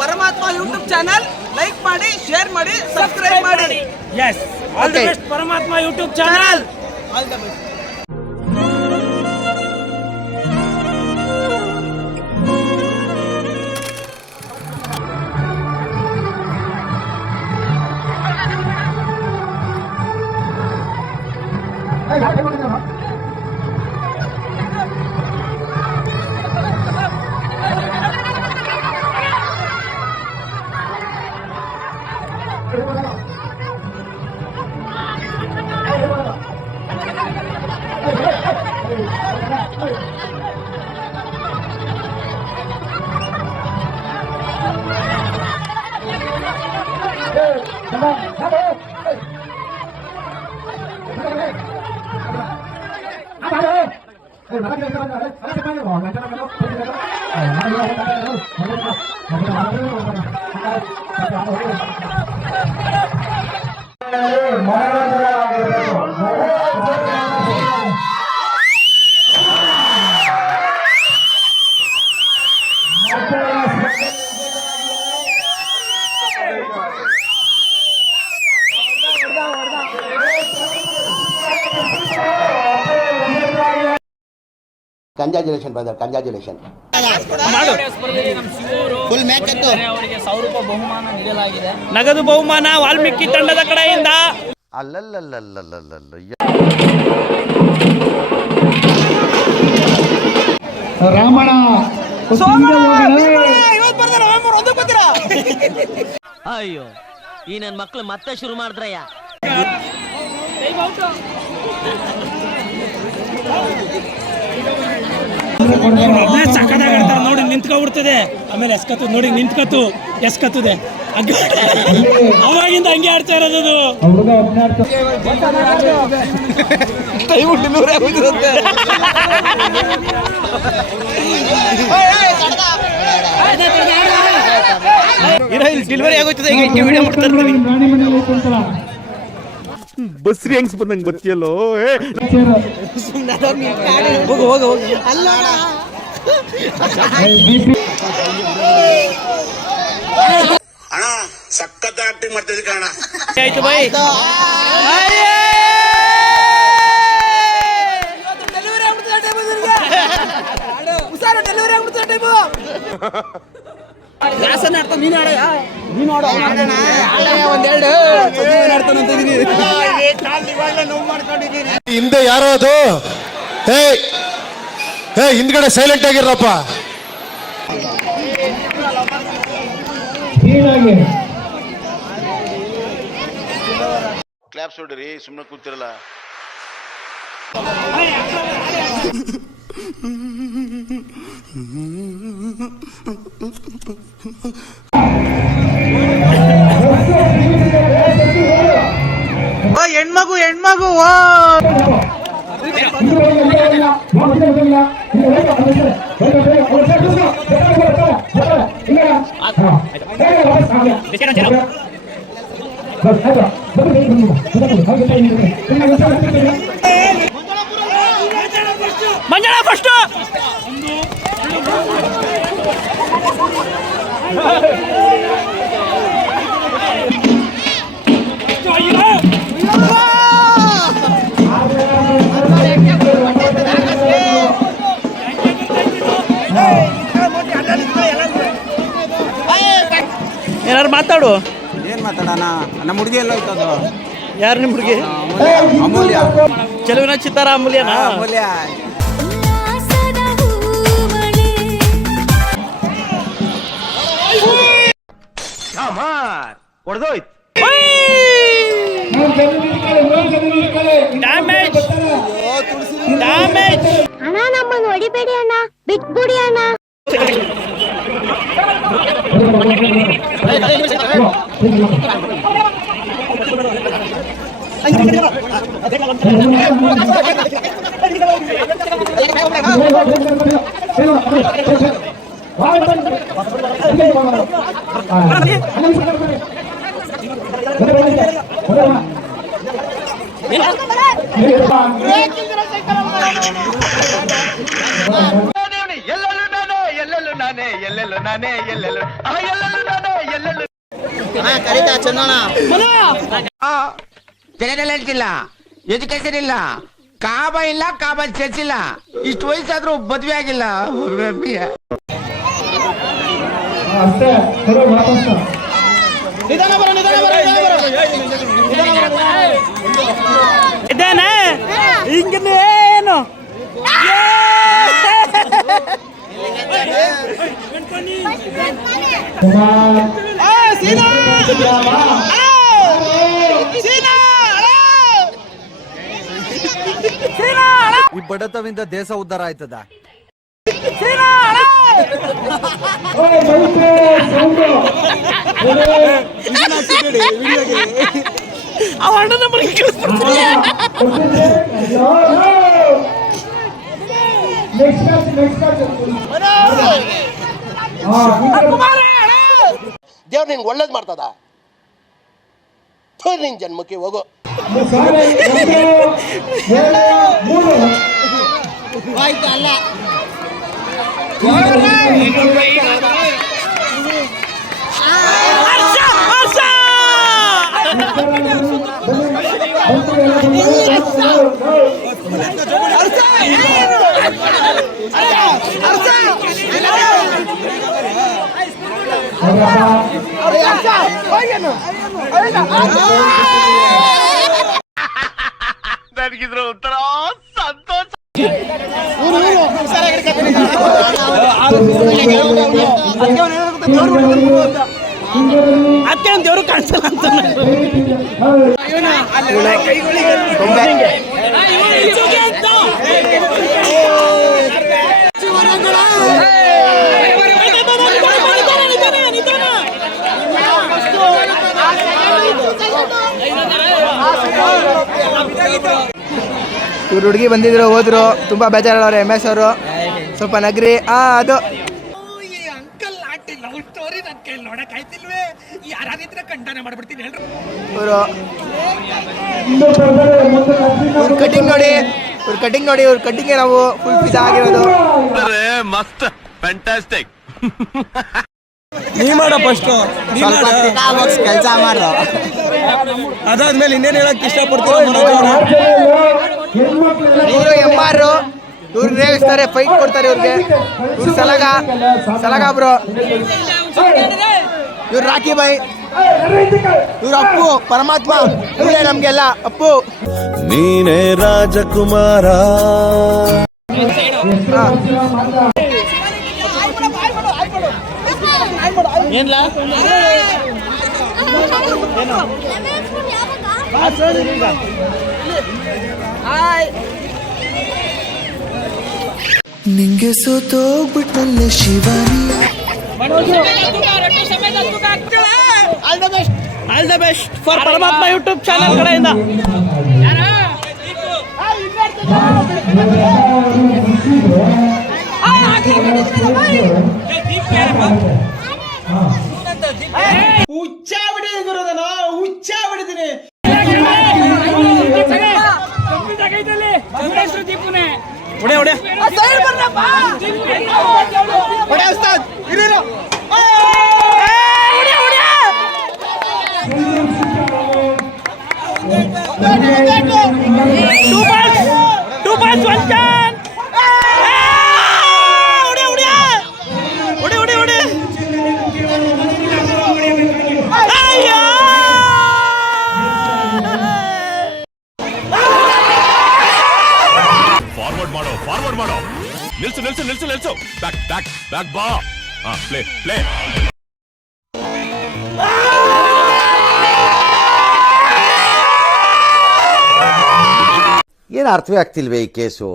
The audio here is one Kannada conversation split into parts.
ಪರಮಾತ್ಮ ಯೂಟ್ಯೂಬ್ ಚಾನಲ್ ಲೈಕ್ ಮಾಡಿ, ಶೇರ್ ಮಾಡಿ, ಸಬ್ಸ್ಕ್ರೈಬ್ ಮಾಡಿ. ಎಸ್, ಆಲ್ ದಿ ಬೆಸ್ಟ್ ಪರಮಾತ್ಮ YouTube channel. All the best. Congratulation brother, congratulation. Full match ಇತ್ತು. ಅವರಿಗೆ 1000 ರೂಪಾಯಿ ಬಹುಮಾನ ನೀಡಲಾಗಿದೆ. ನಗದು ಬಹುಮಾನ ವಾಲ್ಮೀಕಿ ತಂಡದ ಕಡೆಯಿಂದ. ರಾಮಣ್ಣ ಅಯ್ಯೋ, ಈ ನನ್ನ ಮಕ್ಳು ಮತ್ತೆ ಶುರು ಮಾಡಿದ್ರಯ್ಯ. ಸಕ್ಕದಾಗ ಆಡ್ತಾರೆ ನೋಡಿ, ನಿಂತ್ಕೊಬಿಡ್ತದೆ. ಆಮೇಲೆ ಎಸ್ಕತ್ತು ನೋಡಿ, ನಿಂತ್ಕತ್ತು ಎಸ್ಕತ್ತದೆ. ಅವಾಗಿಂದ ಹಂಗೆ ಆಡ್ತಾ ಇರೋದು. ಡೆಲಿವರಿ ಆಗೋಯ್ತದೆ. ಬಸ್ರಿ ಹೆಂಗ್ಸ್ ಬಂದಂಗೆ ಬರ್ತೀಯಲ್ಲೋ. ಹೋಗು ಹೋಗು ಹೋಗು. ಅಣ್ಣ ಸಖತ್ ಆಕ್ಟಿಂಗ್ ಮಾಡ್ತಿದ್ದೆ ಕಣ. ಆಯ್ತು ಬೈ. ಡೆಲಿವರಿ ಆಗ್ಬಿಡ್ತದೆ ಟೈಮು. ಯಾಸನ್ನ ಆಡ್ತಾ ನೀನು ಆಡಯ್ಯ. ನೀನು ಆಡೋ ಒಂದೆರಡು ಆಡ್ತಾನಂತ ಹಿಂದೆ ಯಾರೋ ಅದು. ಹಿಂದ್ಗಡೆ ಸೈಲೆಂಟ್ ಆಗಿರಪ್ಪ. ಕ್ಲಾಪ್ಸ್ ಹೊಡ್ರಿ, ಸುಮ್ಮನೆ ಕೂತಿರಲ್ಲ. ಹೆಣ್ಮಗು ಹೆಣ್ಮಗು ಮಂಜಳ ಫಸ್ಟ್. ಏನಾರು ಮಾತಾಡು. ಏನ್ ಮಾತಾಡೋಣ? ನಮ್ಮ ಹುಡುಗಿ ಎಲ್ಲ ಹೋಯ್ತದು. ಯಾರು ನಿಮ್ಮ ಹುಡುಗಿ? ಅಮೂಲ್ಯ. ಚೆಲುವಿನ ಚಿತ್ತಾರ ಅಮೂಲ್ಯನಾ? ಅಮೂಲ್ಯ. ಹೊಡೆದೋಯ್ತು. Damage damage. ಅಣ್ಣ ನಮ್ಮನ್ನು ಹೊಡಿಬೇಡಿ ಅಣ್ಣ, ಬಿಟ್ಬಿಡಿ ಅಣ್ಣ. ಎಲ್ಲೆಲ್ಲೂ ನಾನೇ ಕರೀತಾ ಚಂದೋಣ ಟ್ಯಾಲೆಂಟ್ ಇಲ್ಲ, ಎಜುಕೇಶನ್ ಇಲ್ಲ, ಕಾಬ ಇಲ್ಲ, ಕಾಬ ಚರ್ಚಿಲ್ಲ, ಇಷ್ಟು ವಯಸ್ಸಾದ್ರೂ ಮದ್ವೆ ಆಗಿಲ್ಲ. ನಿಧಾನ ಬರೋ ಇದೇನೆ ಹಿಂಗೇನು ಈ ಬಡತವಿಂದ ದೇಶ ಉದ್ಧಾರ ಆಯ್ತದ. ದೇವ್ರು ನಿನ್ಗೆ ಒಳ್ಳೇದ್ ಮಾಡ್ತದ. ನಿನ್ ಜನ್ಮಕ್ಕೆ ಹೋಗೋ. ಅಲ್ಲ ನನಗಿದ್ರ ಉತ್ತರ ಸಂತೋಷ. ಅದಕ್ಕೆ ಒಂದು ದೇವರು ಕಾಣಿಸಲ್ಲ ಅಂತ ಇವ್ರು ಹುಡುಗಿ ಬಂದಿದ್ರು, ಹೋದ್ರು, ತುಂಬಾ ಬೇಜಾರವ್ರೆ. MS ಅವರು ಸ್ವಲ್ಪ ನಗ್ರಿ. ಅದು ಇವ್ರ ಕಟಿಂಗ್ ನೋಡಿ, ಇವ್ರ ಕಟಿಂಗ್ಗೆ ನಾವು ಫುಲ್ ಫಿದಾ ಆಗಿರೋದು. ಮಸ್ತ್ ಫ್ಯಾಂಟಾಸ್ಟಿಕ್. ನೀ ಮಾಡ ಫಸ್ಟ್ ಕೆಲಸ ಮಾಡ್ರು. ಅದಾದ್ಮೇಲೆ ಇನ್ನೇನು ಹೇಳಕ್ ಇಷ್ಟಪಡ್ತೀವಿ. ಇವರು MR ಇವ್ರಿಗೆ ರೇಗಿಸ್ತಾರೆ, ಫೈಟ್ ಕೊಡ್ತಾರೆ ಇವ್ರಿಗೆ. ಇವ್ರು ಸಲಗ ಬ್ರೋ. ಇವ್ರು ರಾಕಿ ಬಾಯ್, ಇವ್ರು ಅಪ್ಪು ಪರಮಾತ್ಮ. ಇವರೇ ನಮ್ಗೆಲ್ಲ ಅಪ್ಪು. ನೀನೇ ರಾಜಕುಮಾರ. ನಿಂಗೆ ಸೋತೋಗ್ಬಿಟ್ಟಲ್ಲ Shivani. All the best for Paramatma YouTube channel ಕಡೆಯಿಂದ. ಹುಚ್ಚ ಬಿಡಿದೀನಿ ಗುರುದನ, ಹುಚ್ಚ ಬಿಡಿದೀನಿ. ಫಾರ್ವರ್ಡ್ ಮಾಡೋ. ನಿಲ್ಸು. ಬ್ಯಾಕ್ ಬಾ. ಪ್ಲೇ. ಏನು ಅರ್ಥವೇ ಆಗ್ತಿಲ್ವೇ ಈ ಕೇಸು?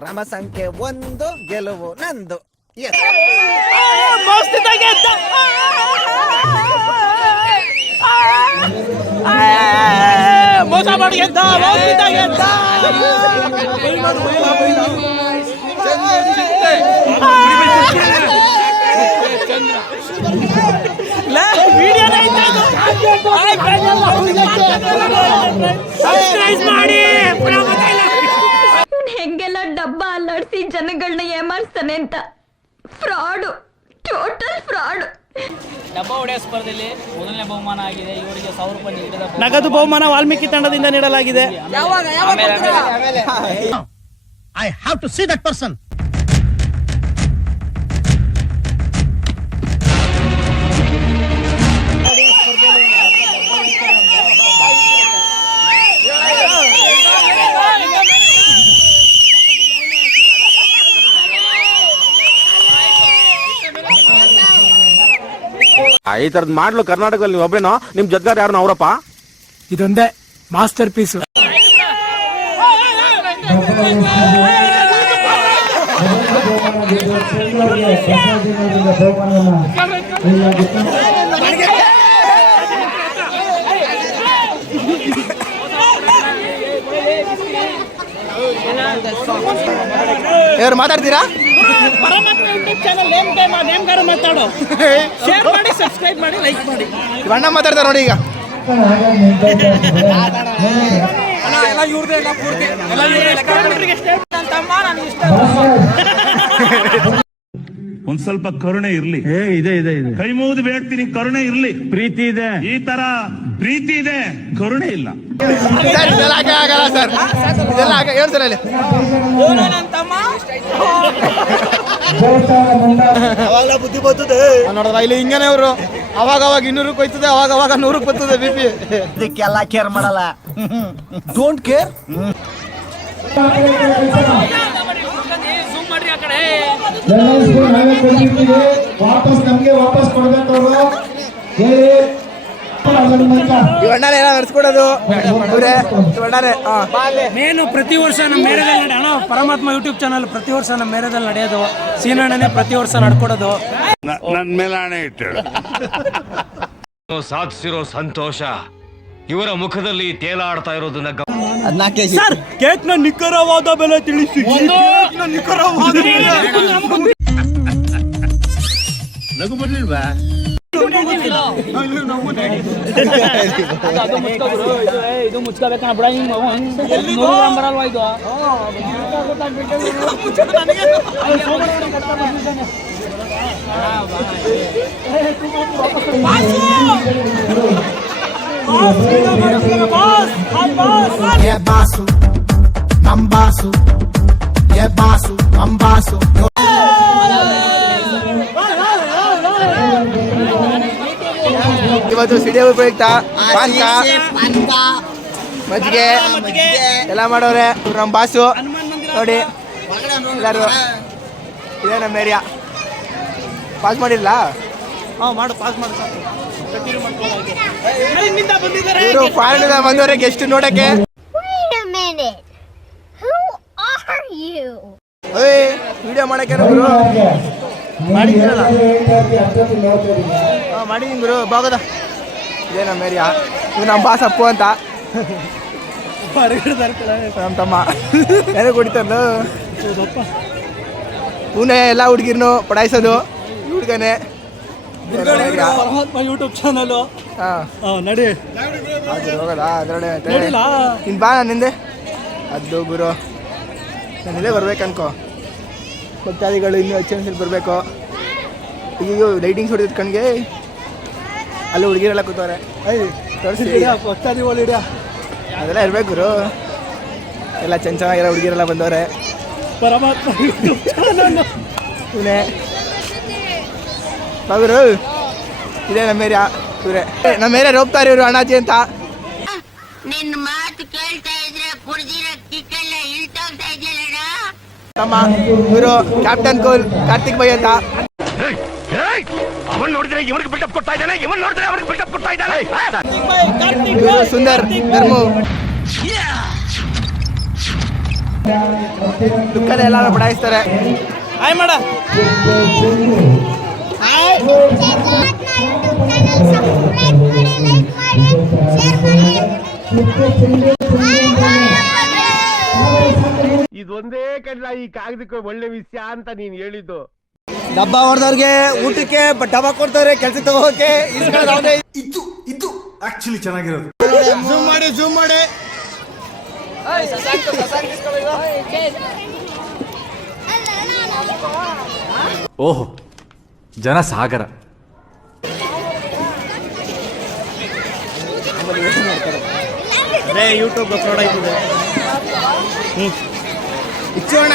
ಕ್ರಮ ಸಂಖ್ಯೆ 1, ಗೆಲುವು ನಂದು. ಮೋಸ ಮಾಡಿ ಹೆಂಗೆಲ್ಲ ಡಬ್ಬ ಅಲ್ಲಾಡ್ಸಿ ಜನಗಳನ್ನ ಏಮಾರಿಸ್ತಾನೆ ಅಂತ. Fraud, total fraud. ಡಬ್ಬ ಹೊಡೆಯ ಸ್ಪರ್ಧೆಯಲ್ಲಿ ಮೊದಲನೇ ಬಹುಮಾನ ಆಗಿದೆ. ಇವರಿಗೆ 1000 ರೂಪಾಯಿ ನೀಡಿದ ನಗದು ಬಹುಮಾನ ವಾಲ್ಮೀಕಿ ತಂಡದಿಂದ ನೀಡಲಾಗಿದೆ. I have to see that person. ಈ ತರದ್ ಮಾಡ್ಲು ಕರ್ನಾಟಕದಲ್ಲಿ ನೀವು ಒಬ್ರೇನೋ, ನಿಮ್ ಜೊತೆಗಾರ ಯಾರು ಅವರಪ್ಪ? ಇದೊಂದೇ ಮಾಸ್ಟರ್ ಪೀಸ್. ಯಾರು ಮಾತಾಡ್ತೀರಾ? ಮಾತಾಡೋ, ಶೇರ್ ಮಾಡಿ, ಸಬ್ಸ್ಕ್ರೈಬ್ ಮಾಡಿ, ಲೈಕ್ ಮಾಡಿ. ಅಣ್ಣ ಮಾತಾಡ್ತಾರೆ ನೋಡಿ ಈಗ. ಒಂದ್ ಸ್ವಲ್ಪ ಕರುಣೆ ಇರ್ಲಿ. ಇದೆ ಕೈ ಮುಗಿದು ಬೇಡ್ತೀನಿ, ಕರುಣೆ ಇರ್ಲಿ. ಪ್ರೀತಿ ಇದೆ, ಈ ತರ ಪ್ರೀತಿ ಇದೆ, ಕರುಣೆ ಇಲ್ಲ. ಸರ್ ಇದೆಲ್ಲ ಆಗಲ್ಲ ಸರ್, ಇದೆಲ್ಲ ಹೇಳಿ ಸರ್ ಅಲ್ಲಿ. ಬುದ್ಧಿ ಬರ್ತದೆ ನೋಡಿದ್ರ ಇಲ್ಲಿ ಹಿಂಗೇನೆ ಅವರು. ಅವಾಗ 200 ಹೋಯ್ತದೆ, ಅವಾಗ 100 ಬರ್ತದೆ BP. ಇದಕ್ಕೆಲ್ಲ ಕೇರ್ ಮಾಡಲ್ಲ. Don't care. ಇವಣ್ಣನೇ ಏನೋ ನಡೆಸ್ಕೊಡೋದು ಇವರೇ. ಇವಣ್ಣನೇ ಮೇನು ಪ್ರತಿ ವರ್ಷ ನಮ್ಮ ಮೇರೆದಲ್ಲಿ ನಡೆಯೋಣ. ಪರಮಾತ್ಮ ಯೂಟ್ಯೂಬ್ ಚಾನಲ್ ಪ್ರತಿ ವರ್ಷ ನಮ್ಮ ಮೇರೆದಲ್ಲಿ ನಡೆಯೋದು. ಸೀನಣ್ಣನೇ ಪ್ರತಿ ವರ್ಷ ನಡ್ಕೊಡೋದು. ನನ್ ಮೇಲೆ ಹಣೆ ಇಟ್ಟು ಸಾಧಿಸಿರೋ ಸಂತೋಷ ಇವರ ಮುಖದಲ್ಲಿ ತೇಲಾಡ್ತಾ ಇರೋದನ್ನ ಸರ್, ಕೇಕ್ ನ ನಿಖರವಾದ ಬೆಲೆ ತಿಳಿಸಿ. ನಗು ಬರ್ಲಿಲ್ವಾ? ಇದು ಮುಚ್ಕೋಬೇಕಣ್ಣ ಬಿಡ. ಬರಲ್ವಾ ಇದು? ಇವತ್ತು ಸಿಡಿಯ ಉಪಯುಕ್ತ ಪಾನ್ಕ, ಮಜ್ಜಿಗೆ ಎಲ್ಲ ಮಾಡೋರೆ. ನಮ್ಮ ಬಾಸು ನೋಡಿ ಎಲ್ಲರೂ. ಇದೇ ನಮ್ಮ ಏರಿಯಾ. ಪಾಸ್ ಮಾಡಿಲ್ಲ? ಮಾಡು, ಪಾಸ್ ಮಾಡು. ಇವರು ಫಾರಿನಿಂದ ಬಂದವರೆ ಗೆಸ್ಟ್ ನೋಡಕ್ಕೆ. ವಿಡಿಯೋ ಮಾಡಕ್ಕೆ ಮಾಡಿದೀನಿ ಗುರು. ಬಾಗದ ಇದೇ ನಮ್ಮ ಏರಿಯಾ. ಇದು ನಮ್ಮ ಬಾಸ್ ಅಪ್ಪು ಅಂತ, ನಮ್ಮ ತಮ್ಮ. ಏನೋ ಕುಡಿತಾರಲ್ಲ ಪುಣೆ ಎಲ್ಲ ಹುಡುಗಿರ್ನು ಪಡಾಯಿಸೋದು ಹುಡುಗನೇ. ಪರಮಾತ್ಮ ಯೂಟ್ಯೂಬ್ ಚಾನಲ್. ನಡಿ ಹೋಗಲ್ಲ ಅದರೊಡೆ ಇನ್ ಬಾ. ನಿಂದೆ ಅದು ಗುರು, ನಾನಿಲ್ಲೇ ಬರ್ಬೇಕು ಅನ್ಕೋ. ಭಕ್ತಾದಿಗಳು ಇನ್ನೂ ಹೆಚ್ಚಿನ ಬರಬೇಕು. ಈಗ ಲೈಟಿಂಗ್ಸ್ ಹೊಡೆದಿದ್ದು ಕಣ್ಗೆ. ಅಲ್ಲಿ ಹುಡುಗಿರೆಲ್ಲ ಕೂತವ್ರೆ. ಭಕ್ತಾದಿಗಳು ಅದೆಲ್ಲ ಇರ್ಬೇಕು ಗುರು. ಎಲ್ಲ ಚೆನ್ನಾಗಿರೋ ಹುಡುಗಿರೆಲ್ಲ ಬಂದವ್ರೆ. ಪರಮಾತ್ಮ ಯೂಟ್ಯೂಬ್ ಚಾನಲ್ ಪುಣೆ ಬಾಗುರು. ಇದೇ ನಮ್ಮ ಏರಿಯಾ. ಇವರೇ ನಮ್ಮ ಏರಿಯಾ ಹೋಗ್ತಾರೆ ಇವರು ಅಣ್ಣಾಜಿ ಅಂತ. ನಿನ್ನ ಮಾತು ಕೇಳ್ತಾ ಇದ್ರೆ ಕುಡ್ದಿರೋ ಕಿಕ್ಕೆಲ್ಲ ಇಳ್ತೋಗ್ತಾ ಇದೆಯಲ್ಲ. ತಮ್ಮ ಇವರು ಕ್ಯಾಪ್ಟನ್ ಕೂಲ್ ಕಾರ್ತಿಕ್ ಭೈ ಅಂತ. ಅವನ್ ನೋಡಿದ್ರೆ ಇವನಿಗೆ ಬಿಲ್ಡಪ್ ಕೊಡ್ತಾ ಇದ್ದಾನೆ, ಇವನ್ ನೋಡಿದ್ರೆ ಅವನಿಗೆ ಬಿಲ್ಡಪ್ ಕೊಡ್ತಾ ಇದ್ದಾನೆ. ಇವರು ಸುಂದರ್ ಧರ್ಮು. ದುಃಖದ ಎಲ್ಲ ಬಡಾಯಿಸ್ತಾರೆ. ಹಾಯ್ ಮಾಡ. ಇದೊಂದೇ ಕಡ್ಲ ಈ ಕಾಗದಕ್ಕೆ ಒಳ್ಳೆ ವಿಷಯ ಅಂತ ನೀನ್ ಹೇಳಿದ್ದು. ಡಬ್ಬ ಹೊಡೆದವ್ರಿಗೆ ಊಟಕ್ಕೆ ಡಬ್ಬ ಕೊಡ್ತಾರೆ ಕೆಲ್ಸಕ್ಕೆ ತಗೋಕೆ ಇದು ಆಕ್ಚುಲಿ ಚೆನ್ನಾಗಿರೋದು. ಝೂಮ್ ಮಾಡಿ ಓಹೋ ಜನ ಸಾಗರ. ಅದೇ ಯೂಟ್ಯೂಬ್ ಅಪ್ಲೋಡ್ ಆಯ್ತಿದೆ. ಇಚ್ಚೋಣ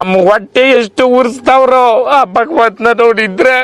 ನಮ್ಮ ಹೊಟ್ಟೆ ಎಷ್ಟು ಉರ್ಸ್ತಾವ್ರೋ ಆ ಭಗವತ್ನ ನೋಡಿದ್ರೆ.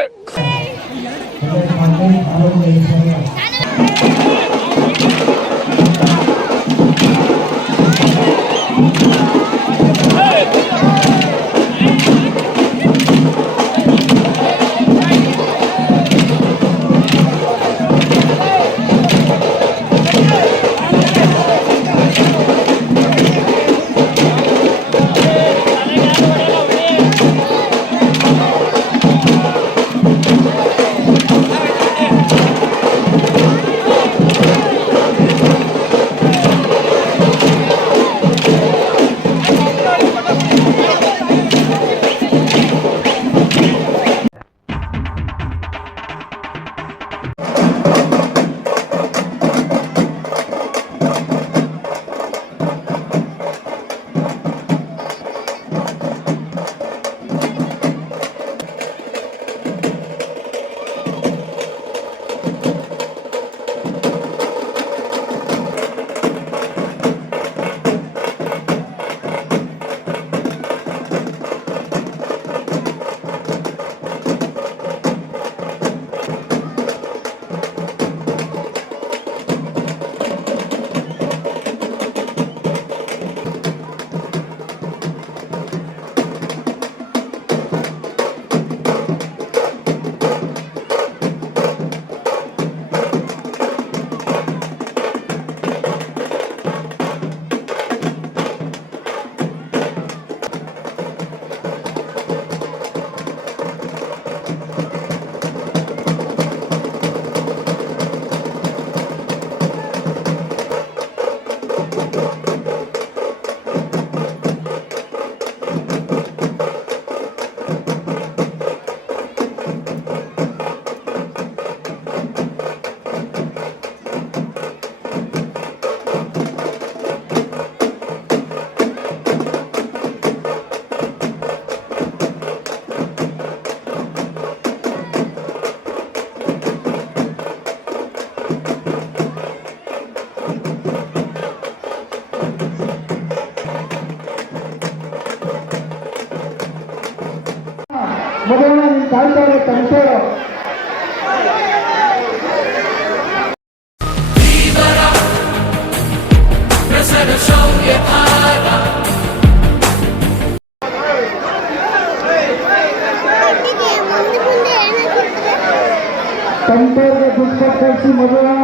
ತಂಟೆಗೆ ದುಡ್ಡು ಕಳಿಸಿ ಮದುವೆ